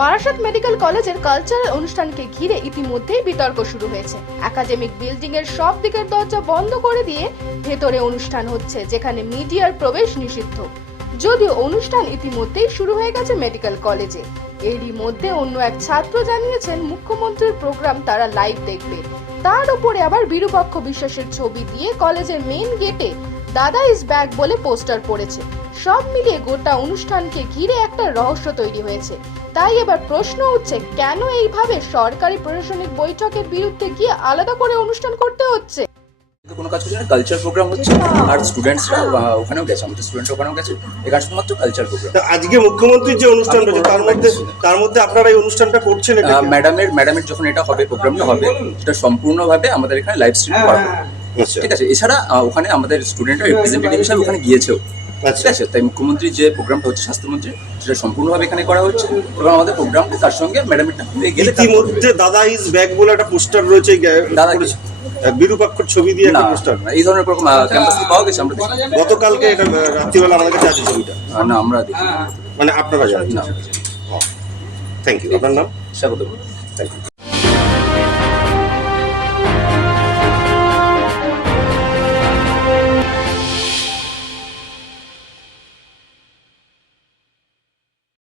Barasat medical কলেজের cultural অনুষ্ঠানকে ঘিরে ইতিমধ্যেই বিতর্ক শুরু হয়েছে। একাডেমিক বিল্ডিং এর সব দিকের দরজা বন্ধ করে দিয়ে ভেতরে অনুষ্ঠান হচ্ছে, যেখানে মিডিয়ার প্রবেশ নিষিদ্ধ। যদিও অনুষ্ঠান ইতিমধ্যেই শুরু হয়ে গেছে মেডিকেল কলেজে। এরই মধ্যে অন্য এক ছাত্র জানিয়েছেন, মুখ্যমন্ত্রীর প্রোগ্রাম তারা লাইভ দেখবে। তার উপরে আবার বিরূপাক্ষ বিশ্বাসের ছবি দিয়ে কলেজের মেইন গেটে দাদা ইজ ব্যাক বলে পোস্টার পড়েছে। সব মিলিয়ে গোটা অনুষ্ঠানকে ঘিরে একটা রহস্য তৈরি হয়েছে। তাই এবার প্রশ্ন উঠছে, কেন এইভাবে সরকারি প্রশাসনিক বৈঠকের বিরুদ্ধে গিয়ে আলাদা করে অনুষ্ঠান করতে হচ্ছে? কোনো কাজ হচ্ছে না কালচার প্রোগ্রাম হচ্ছে আর স্টুডেন্টসরা ওখানেও গেছে আমাদের স্টুডেন্টরা ওখানেও গেছে এখানে শুধুমাত্র কালচার প্রোগ্রাম আজকে মুখ্যমন্ত্রীর যে অনুষ্ঠান রয়েছে তার মধ্যে তার মধ্যে আপনারা এই অনুষ্ঠানটা করছেন ম্যাডামের ম্যাডামের যখন এটা হবে প্রোগ্রামটা হবে সেটা সম্পূর্ণভাবে আমাদের এখানে লাইভ স্ট্রিম করা হবে ঠিক আছে এছাড়া ওখানে আমাদের স্টুডেন্টরা রিপ্রেজেন্টেটিভ হিসাবে ওখানে গিয়েছেও। আচ্ছা। ঠিক আছে তাই মুখ্যমন্ত্রীর যে প্রোগ্রামটা হচ্ছে স্বাস্থ্যমন্ত্রী সেটা সম্পূর্ণভাবে এখানে করা হচ্ছে এবং আমাদের প্রোগ্রামটা তার সঙ্গে ম্যাডামেরটা হয়ে গেলে ইতিমধ্যে দাদা ইজ ব্যাক বলে একটা পোস্টার রয়েছে দাদা? করেছে। বিরূপাক্ষর ছবি দিয়ে না একটা পোস্টার এই ধরনের প্রোগ্রাম ক্যাম্পাস থেকে পাওয়া গেছে আমরা গতকালকে এটা রাত্রিবেলা আমাদের কাছে আছে ছবিটা। না আমরা দেখি মানে আপনারা জানেন। না থ্যাংক ইউ আপনার নাম? স্বাগত থ্যাংক ইউ